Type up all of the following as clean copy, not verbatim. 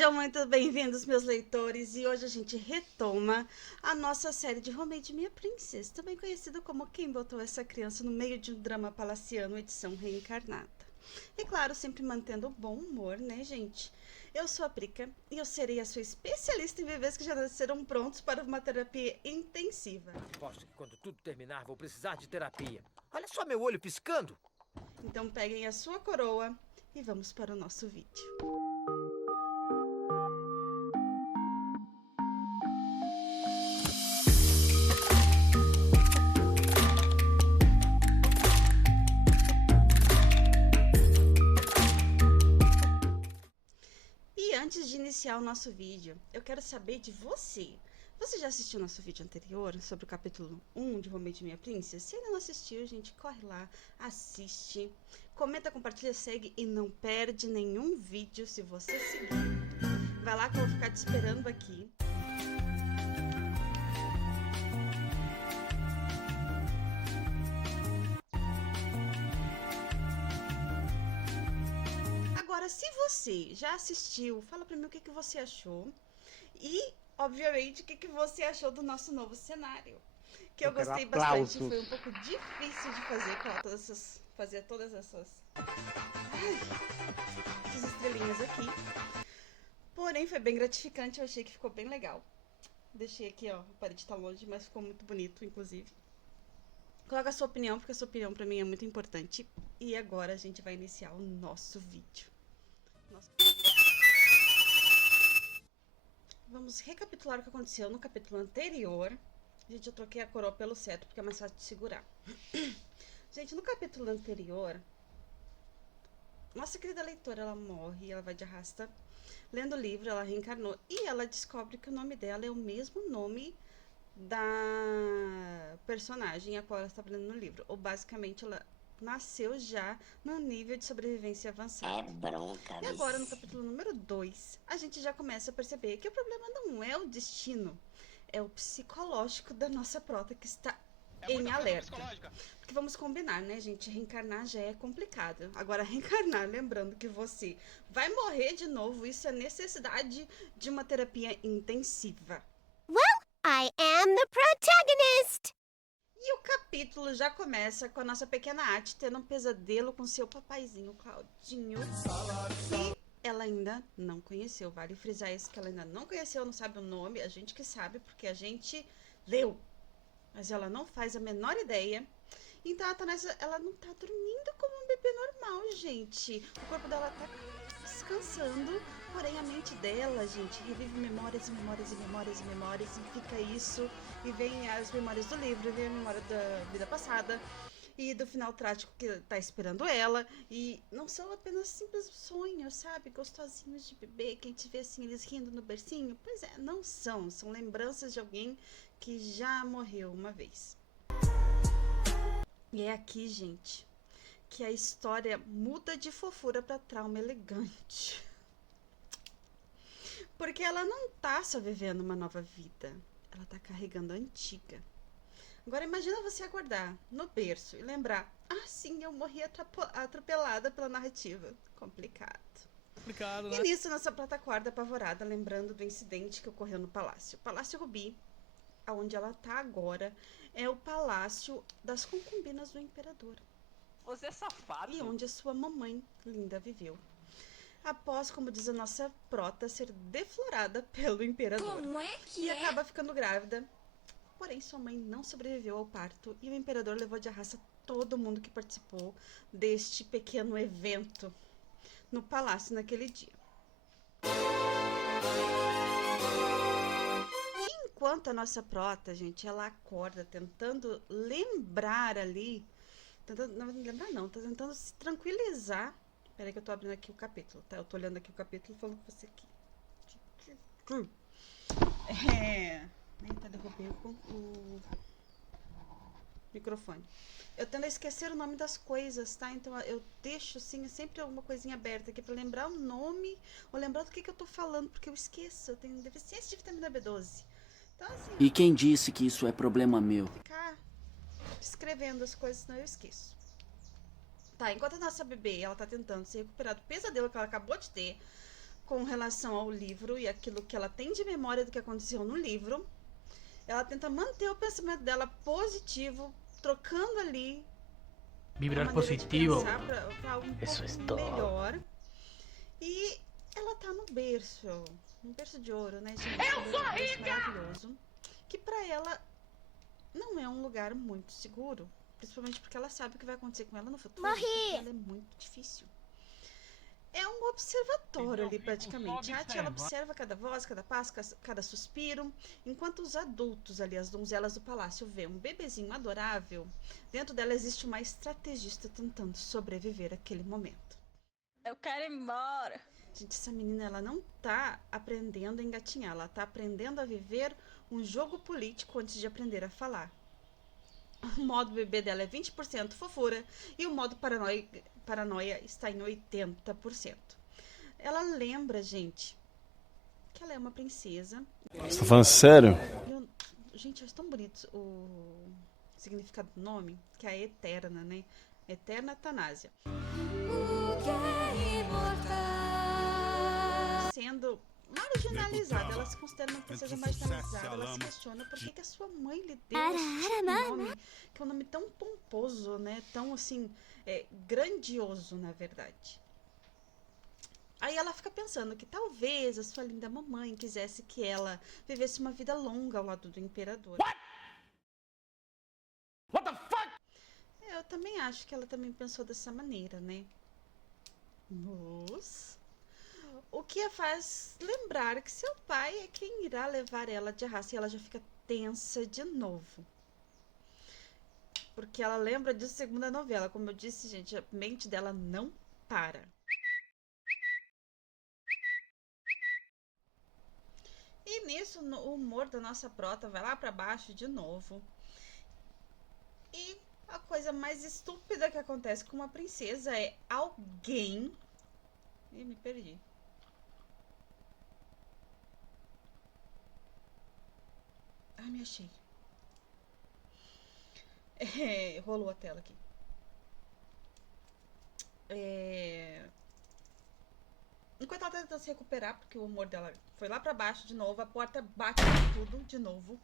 Sejam muito bem-vindos, meus leitores, e hoje a gente retoma a nossa série de Homemade Minha Princess, também conhecida como Quem Botou Essa Criança no Meio de um Drama Palaciano, edição reencarnada. E claro, sempre mantendo o bom humor, né, gente? Eu sou a Prica e eu serei a sua especialista em bebês que já nasceram prontos para uma terapia intensiva. Aposto que quando tudo terminar vou precisar de terapia. Olha só meu olho piscando. Então peguem a sua coroa e vamos para o nosso vídeo. E antes de iniciar o nosso vídeo, eu quero saber de você. Você já assistiu nosso vídeo anterior sobre o capítulo 1 de Homemade Minha Princess? Se ainda não assistiu, gente, corre lá, assiste, comenta, compartilha, segue e não perde nenhum vídeo se você seguir. Vai lá que eu vou ficar te esperando aqui. Agora, se você já assistiu, fala pra mim o que você achou. E, obviamente, o que você achou do nosso novo cenário. Que eu gostei bastante. Foi um pouco difícil de fazer com todas essas estrelinhas aqui. Porém, foi bem gratificante. Eu achei que ficou bem legal. Deixei aqui, ó. A parede tá longe, mas ficou muito bonito, inclusive. Coloca a sua opinião, porque a sua opinião pra mim é muito importante. E agora a gente vai iniciar o nosso vídeo. Vamos recapitular o que aconteceu no capítulo anterior. Gente, eu troquei a coroa pelo cetro porque é mais fácil de segurar. Gente, no capítulo anterior, nossa querida leitora, ela morre, ela vai de arrasta. Lendo o livro, ela reencarnou e ela descobre que o nome dela é o mesmo nome da personagem a qual ela estava lendo no livro. Ou basicamente, ela nasceu já no nível de sobrevivência avançado. É bronca. E agora, no capítulo número 2, a gente já começa a perceber que o problema não é o destino, é o psicológico da nossa prota que está em alerta. Porque vamos combinar, né, gente? Reencarnar já é complicado. Agora, reencarnar, lembrando que você vai morrer de novo, isso é necessidade de uma terapia intensiva. Well, I am the protagonist! E o capítulo já começa com a nossa pequena Ati tendo um pesadelo com seu papaizinho Claudinho. E ela ainda não conheceu. Vale frisar isso, que ela ainda não conheceu, não sabe o nome. A gente que sabe, porque a gente leu. Mas ela não faz a menor ideia. Então ela não tá dormindo como um bebê normal, gente. O corpo dela tá descansando, porém a mente dela, gente, revive memórias e memórias e memórias e memórias, e fica isso, e vem as memórias do livro, e vem a memória da vida passada, e do final trágico que tá esperando ela, e não são apenas simples sonhos, sabe, gostosinhos de bebê, que a gente vê assim, eles rindo no bercinho, pois é, não são lembranças de alguém que já morreu uma vez. E é aqui, gente, que a história muda de fofura para trauma elegante. Porque ela não tá só vivendo uma nova vida, ela tá carregando a antiga. Agora imagina você acordar no berço e lembrar: ah, sim, eu morri atropelada pela narrativa. Complicado. Complicado, né? E nisso, nossa prata acorda apavorada, lembrando do incidente que ocorreu no palácio. O Palácio Rubi, onde ela tá agora, é o palácio das concubinas do imperador. Você é safado. E onde a sua mamãe linda viveu. Após, como diz a nossa prota, ser deflorada pelo imperador. Como é que E é? acaba ficando grávida. Porém, sua mãe não sobreviveu ao parto e o imperador levou de arraça todo mundo que participou deste pequeno evento no palácio naquele dia. E enquanto a nossa prota, gente, ela acorda tentando lembrar ali, tá tentando se tranquilizar. Peraí que eu tô abrindo aqui o capítulo, tá? Eu tô olhando aqui o capítulo falando com você aqui. Eita, derrubei o microfone. Eu tendo a esquecer o nome das coisas, tá? Então eu deixo, assim, sempre alguma coisinha aberta aqui pra lembrar o nome ou lembrar do que eu tô falando, porque eu esqueço. Eu tenho deficiência de vitamina B12. Então, assim, E quem disse que isso é problema meu? ficar escrevendo as coisas, senão eu esqueço. Tá, enquanto a nossa bebê, ela tá tentando se recuperar do pesadelo que ela acabou de ter com relação ao livro e aquilo que ela tem de memória do que aconteceu no livro. Ela tenta manter o pensamento dela positivo, trocando ali Vibrar a maneira de positivo. pensar pra algo um Isso é pouco todo. melhor. E ela tá no berço, um berço de ouro, né, gente? Um berço maravilhoso, que pra ela não é um lugar muito seguro, principalmente porque ela sabe o que vai acontecer com ela no futuro. Morri! Ela é muito difícil. É um observatório ali, praticamente. A Ati, ela observa cada voz, cada passo, cada suspiro, enquanto os adultos ali, as donzelas do palácio, vê um bebezinho adorável. Dentro dela existe uma estrategista tentando sobreviver àquele momento. Eu quero ir embora. Gente, essa menina, ela não tá aprendendo a engatinhar, ela tá aprendendo a viver um jogo político antes de aprender a falar. O modo bebê dela é 20% fofura e o modo paranoia está em 80%. Ela lembra, gente, que ela é uma princesa. Você tá falando sério? Gente, acho tão bonito o significado do nome, que é a Eterna, né? Eterna Tanásia. Sendo marginalizada, ela se considera uma princesa marginalizada, ela se questiona por que a sua mãe lhe deu esse tipo de nome, que é um nome tão pomposo, né? Tão assim, grandioso, na verdade. Aí ela fica pensando que talvez a sua linda mamãe quisesse que ela vivesse uma vida longa ao lado do imperador. What the fuck? Eu também acho que ela também pensou dessa maneira, né? Mas o que a faz lembrar que seu pai é quem irá levar ela de arrasto, e ela já fica tensa de novo. Porque ela lembra de segunda novela. Como eu disse, gente, a mente dela não para. E nisso, o humor da nossa prota vai lá pra baixo de novo. E a coisa mais estúpida que acontece com uma princesa é alguém... Ih, me perdi. Ah, me achei. Rolou a tela aqui. Enquanto ela tá tentando se recuperar, porque o humor dela foi lá pra baixo de novo, a porta bate com tudo de novo.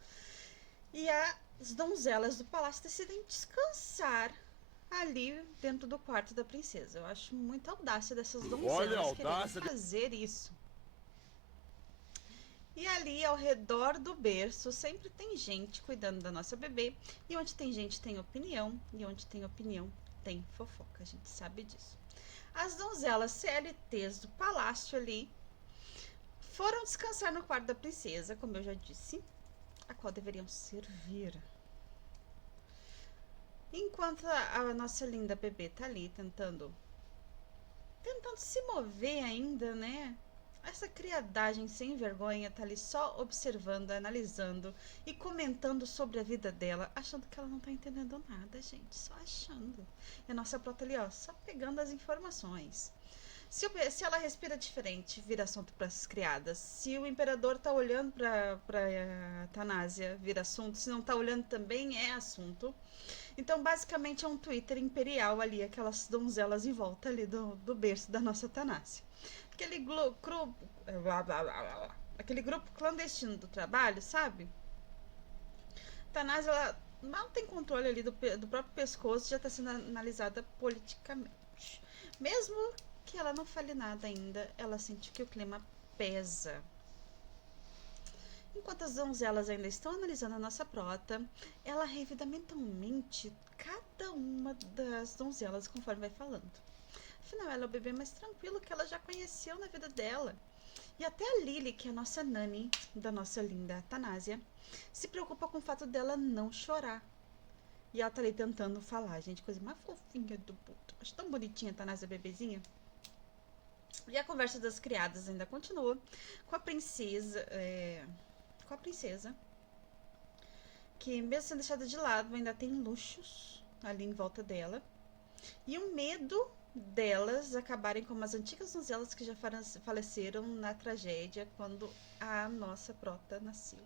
E as donzelas do palácio decidem descansar ali dentro do quarto da princesa. Eu acho muita audácia dessas donzelas quererem fazer isso. E ali ao redor do berço sempre tem gente cuidando da nossa bebê. E onde tem gente tem opinião. E onde tem opinião tem fofoca. A gente sabe disso. As donzelas CLTs do palácio ali foram descansar no quarto da princesa, como eu já disse, a qual deveriam servir. Enquanto a nossa linda bebê tá ali tentando se mover ainda, né? Essa criadagem sem vergonha tá ali só observando, analisando e comentando sobre a vida dela, achando que ela não tá entendendo nada, gente, só achando. E a nossa prota ali, ó, só pegando as informações. Se ela respira diferente, vira assunto para as criadas. Se o imperador tá olhando para Tanásia, vira assunto. Se não tá olhando também, é assunto. Então, basicamente, é um Twitter imperial ali, aquelas donzelas em volta ali do berço da nossa Tanásia. Aquele grupo clandestino do trabalho, sabe? Tanásia, ela mal tem controle ali do próprio pescoço, já está sendo analisada politicamente. Mesmo que ela não fale nada ainda, ela sente que o clima pesa. Enquanto as donzelas ainda estão analisando a nossa prota, ela revida mentalmente cada uma das donzelas conforme vai falando. Afinal, ela é o bebê mais tranquilo que ela já conheceu na vida dela. E até a Lily, que é a nossa Nani, da nossa linda Tanásia, se preocupa com o fato dela não chorar. E ela tá ali tentando falar, gente, coisa mais fofinha do puto. Acho tão bonitinha a Tanásia bebezinha. E a conversa das criadas ainda continua com a princesa, que mesmo sendo deixada de lado, ainda tem luxos ali em volta dela. E o medo delas acabarem como as antigas donzelas que já faleceram na tragédia quando a nossa prota nasceu.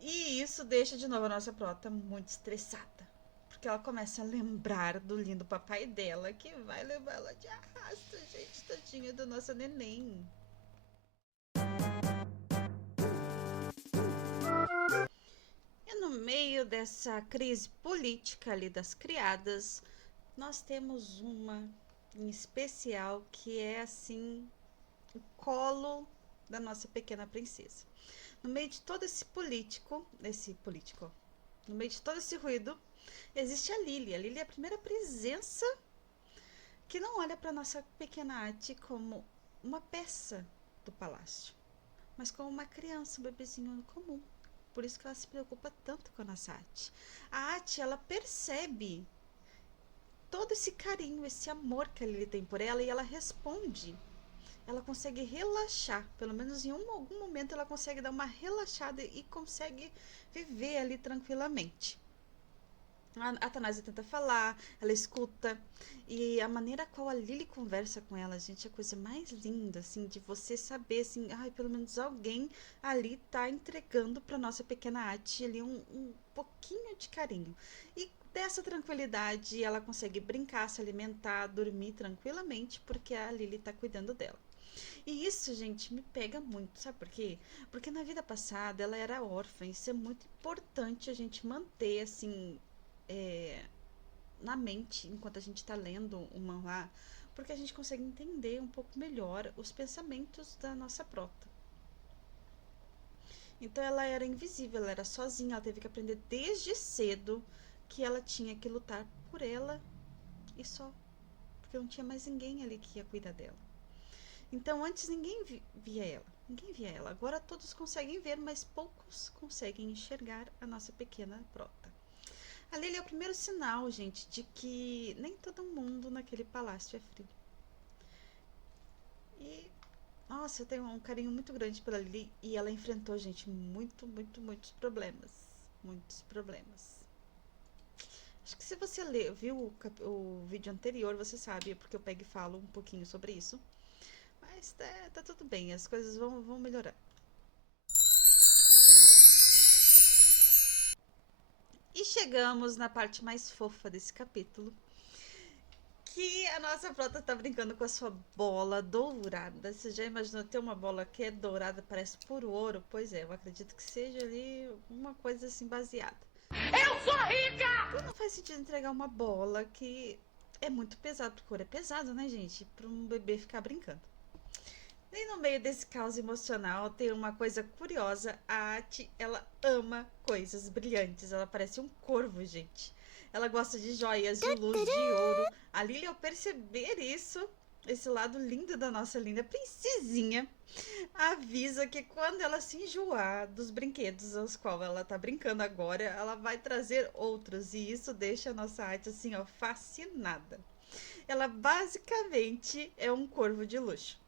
E isso deixa de novo a nossa prota muito estressada, porque ela começa a lembrar do lindo papai dela, que vai levar ela de arrasto, gente, tadinha do nosso neném. no meio dessa crise política ali das criadas, nós temos uma em especial que é assim o colo da nossa pequena princesa. No meio de todo no meio de todo esse ruído, existe a Lily. A Lily é a primeira presença que não olha para nossa pequena Ati como uma peça do palácio, mas como uma criança, um bebezinho comum. Por isso que ela se preocupa tanto com a nossa Ati. A Ati, ela percebe todo esse carinho, esse amor que a Lily tem por ela e ela responde. Ela consegue relaxar, pelo menos em algum momento ela consegue dar uma relaxada e consegue viver ali tranquilamente. A Thanásia tenta falar, ela escuta, e a maneira qual a Lily conversa com ela, gente, é a coisa mais linda, assim, de você saber, assim, ai, pelo menos alguém ali tá entregando pra nossa pequena Ati ali um pouquinho de carinho. E dessa tranquilidade, ela consegue brincar, se alimentar, dormir tranquilamente, porque a Lily tá cuidando dela. E isso, gente, me pega muito, sabe por quê? Porque na vida passada ela era órfã, isso é muito importante a gente manter, assim, na mente, enquanto a gente está lendo o manhwa, porque a gente consegue entender um pouco melhor os pensamentos da nossa prota. Então ela era invisível, ela era sozinha, ela teve que aprender desde cedo que ela tinha que lutar por ela e só, porque não tinha mais ninguém ali que ia cuidar dela. Então antes ninguém via ela, agora todos conseguem ver, mas poucos conseguem enxergar a nossa pequena prota. A Lily é o primeiro sinal, gente, de que nem todo mundo naquele palácio é frio. E, nossa, eu tenho um carinho muito grande pela Lily e ela enfrentou, gente, muitos problemas. Muitos problemas. Acho que se você viu o vídeo anterior, você sabe, porque eu pego e falo um pouquinho sobre isso. Mas tá tudo bem, as coisas vão melhorar. E chegamos na parte mais fofa desse capítulo, que a nossa prota tá brincando com a sua bola dourada. Você já imaginou ter uma bola que é dourada, parece puro ouro? Pois é, eu acredito que seja ali uma coisa assim baseada. Eu sou rica! Então não faz sentido entregar uma bola que é muito pesada, porque ouro é pesado, né, gente? Para um bebê ficar brincando. E no meio desse caos emocional tem uma coisa curiosa. A Ati, ela ama coisas brilhantes. Ela parece um corvo, gente. Ela gosta de joias, de luz, de ouro. A Lily, ao perceber isso, esse lado lindo da nossa linda princesinha, avisa que quando ela se enjoar dos brinquedos aos quais ela tá brincando agora, ela vai trazer outros. E isso deixa a nossa Ati assim, ó, fascinada. Ela basicamente é um corvo de luxo.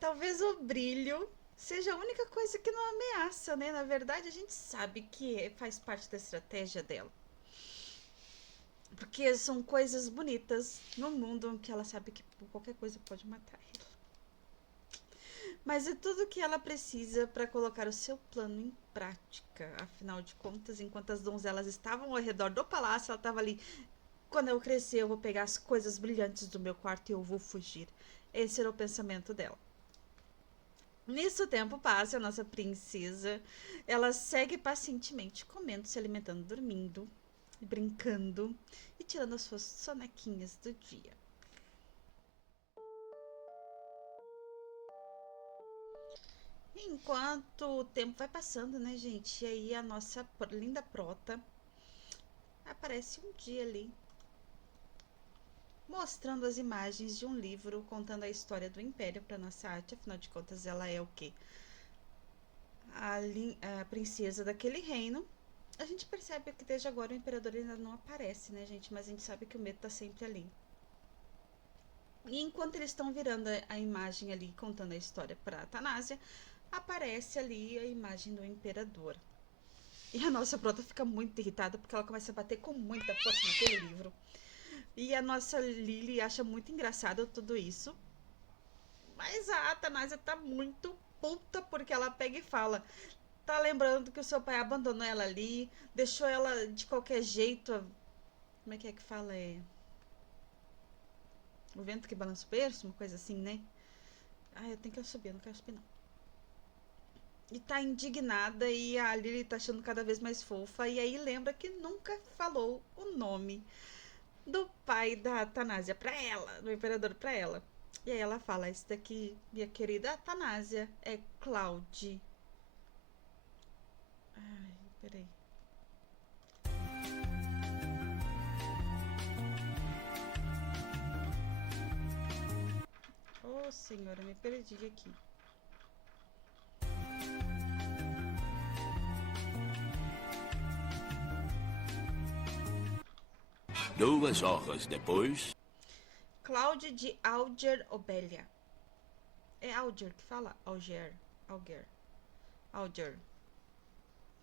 Talvez o brilho seja a única coisa que não ameaça, né? Na verdade, a gente sabe que faz parte da estratégia dela. Porque são coisas bonitas no mundo em que ela sabe que qualquer coisa pode matar ela. Mas é tudo que ela precisa para colocar o seu plano em prática. Afinal de contas, enquanto as donzelas estavam ao redor do palácio, ela estava ali. Quando eu crescer, eu vou pegar as coisas brilhantes do meu quarto e eu vou fugir. Esse era o pensamento dela. Nisso o tempo passa, a nossa princesa, ela segue pacientemente comendo, se alimentando, dormindo, brincando e tirando as suas sonequinhas do dia. Enquanto o tempo vai passando, né, gente? E aí a nossa linda prota aparece um dia ali, mostrando as imagens de um livro contando a história do Império para nossa Ati. Afinal de contas, ela é o quê? A princesa daquele reino. A gente percebe que desde agora o imperador ainda não aparece, né, gente? Mas a gente sabe que o medo tá sempre ali. E enquanto eles estão virando a imagem ali, contando a história para Thanásia, aparece ali a imagem do imperador. E a nossa prota fica muito irritada porque ela começa a bater com muita força naquele livro. E a nossa Lily acha muito engraçado tudo isso. Mas a Athanasia tá muito puta porque ela pega e fala: tá lembrando que o seu pai abandonou ela ali, deixou ela de qualquer jeito. Como é que fala? O vento que balança o berço, uma coisa assim, né? Ah, eu tenho que subir, eu não quero subir não. e tá indignada e a Lily tá achando cada vez mais fofa. E aí lembra que nunca falou o nome do pai da Atanásia pra ela, do imperador pra ela. E aí ela fala, esse daqui, minha querida Atanásia, é Claude. Ai, peraí. Oh, senhora, me perdi aqui. 2 horas depois. Claude de Alger Obelia. É Alger que fala? Alger.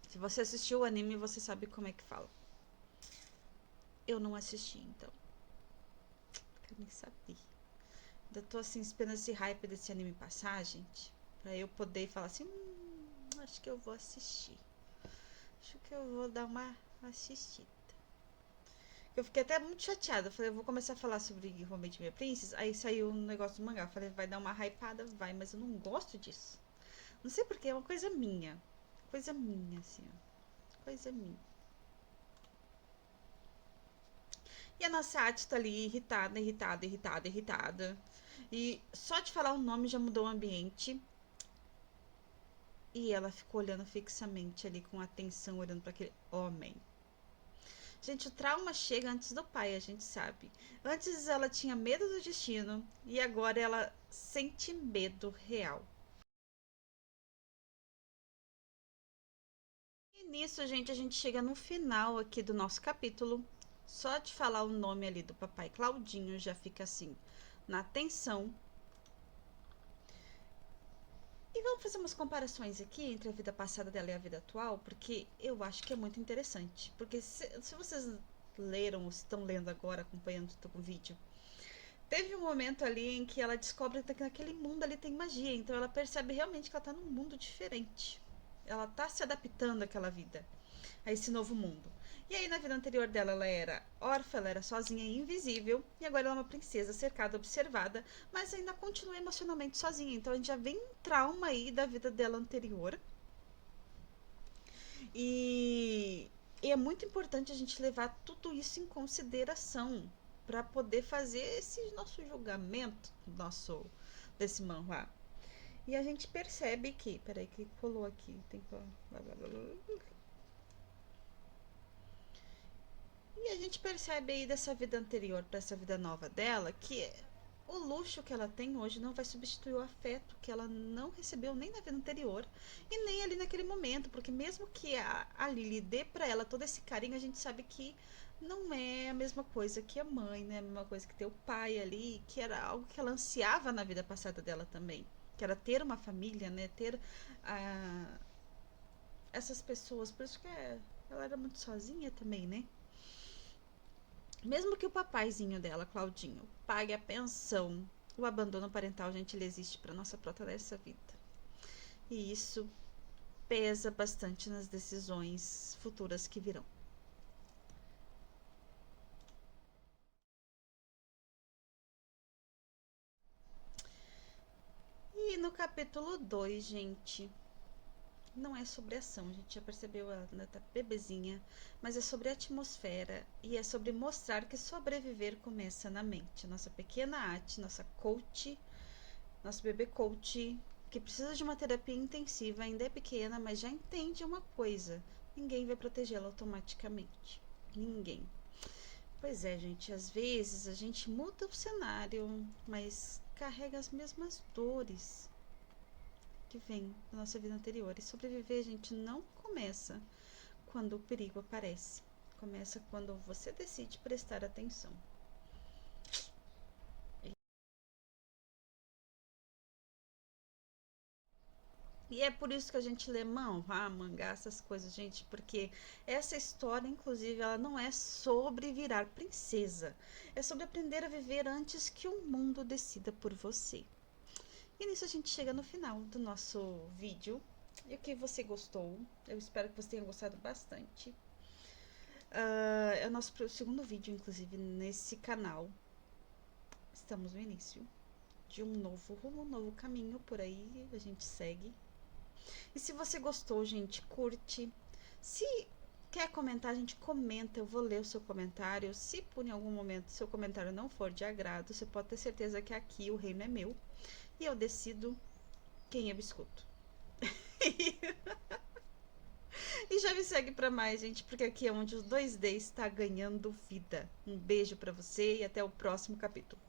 Se você assistiu o anime, você sabe como é que fala. Eu não assisti, então. Eu nem sabia. Ainda tô assim, esperando esse hype desse anime passar, gente. Pra eu poder falar assim, acho que eu vou assistir. Acho que eu vou dar uma assistida. Eu fiquei até muito chateada. Falei, eu vou começar a falar sobre Romance Minha Princess. Aí saiu um negócio do mangá. Falei, vai dar uma hypada? Vai, mas eu não gosto disso. Não sei porquê, é uma coisa minha. Coisa minha, assim, ó. Coisa minha. E a nossa Ati tá ali irritada. E só de falar o nome já mudou o ambiente. E ela ficou olhando fixamente ali, com atenção, olhando para aquele homem. Gente, o trauma chega antes do pai, a gente sabe. Antes ela tinha medo do destino e agora ela sente medo real. E nisso, gente, a gente chega no final aqui do nosso capítulo. Só de falar o nome ali do papai Claudinho já fica assim, na tensão. E vamos fazer umas comparações aqui entre a vida passada dela e a vida atual, porque eu acho que é muito interessante. Porque se vocês leram ou estão lendo agora, acompanhando o vídeo, teve um momento ali em que ela descobre que naquele mundo ali tem magia, então ela percebe realmente que ela tá num mundo diferente. Ela tá se adaptando àquela vida, a esse novo mundo. E aí na vida anterior dela ela era órfã, ela era sozinha e invisível, e agora ela é uma princesa cercada, observada, mas ainda continua emocionalmente sozinha. Então a gente já vem um trauma aí da vida dela anterior. E é muito importante a gente levar tudo isso em consideração para poder fazer esse nosso julgamento desse manhwa. E a gente percebe que, peraí, que colou aqui, tem que... E a gente percebe aí dessa vida anterior para essa vida nova dela que o luxo que ela tem hoje não vai substituir o afeto que ela não recebeu nem na vida anterior e nem ali naquele momento, porque mesmo que a Lily dê para ela todo esse carinho, a gente sabe que não é a mesma coisa que a mãe, né? A mesma coisa que ter o pai ali, que era algo que ela ansiava na vida passada dela também, que era ter uma família, né? Ter essas pessoas, por isso que ela era muito sozinha também, né? Mesmo que o papaizinho dela, Claudinho, pague a pensão, o abandono parental, gente, ele existe para nossa prota dessa vida. E isso pesa bastante nas decisões futuras que virão. E no capítulo 2, gente, não é sobre ação, a gente já percebeu, ela ainda tá bebezinha, mas é sobre a atmosfera e é sobre mostrar que sobreviver começa na mente. Nossa pequena Ati, nossa coach, nosso bebê coach, que precisa de uma terapia intensiva, ainda é pequena, mas já entende uma coisa: ninguém vai protegê-la automaticamente. Ninguém. Pois é, gente, às vezes a gente muda o cenário, mas carrega as mesmas dores que vem da nossa vida anterior. E sobreviver, gente, não começa quando o perigo aparece. Começa quando você decide prestar atenção. E é por isso que a gente lê manhwa, mangá, essas coisas, gente, porque essa história, inclusive, ela não é sobre virar princesa. É sobre aprender a viver antes que o mundo decida por você. E nisso a gente chega no final do nosso vídeo. E o que você gostou? Eu espero que você tenha gostado bastante. É o nosso segundo vídeo, inclusive, nesse canal. Estamos no início de um novo rumo, um novo caminho por aí. A gente segue. E se você gostou, gente, curte. Se quer comentar, gente, comenta. Eu vou ler o seu comentário. Se por algum momento seu comentário não for de agrado, você pode ter certeza que aqui o reino é meu. E eu decido quem eu escuto. E já me segue pra mais, gente, porque aqui é onde os 2D está ganhando vida. Um beijo pra você e até o próximo capítulo.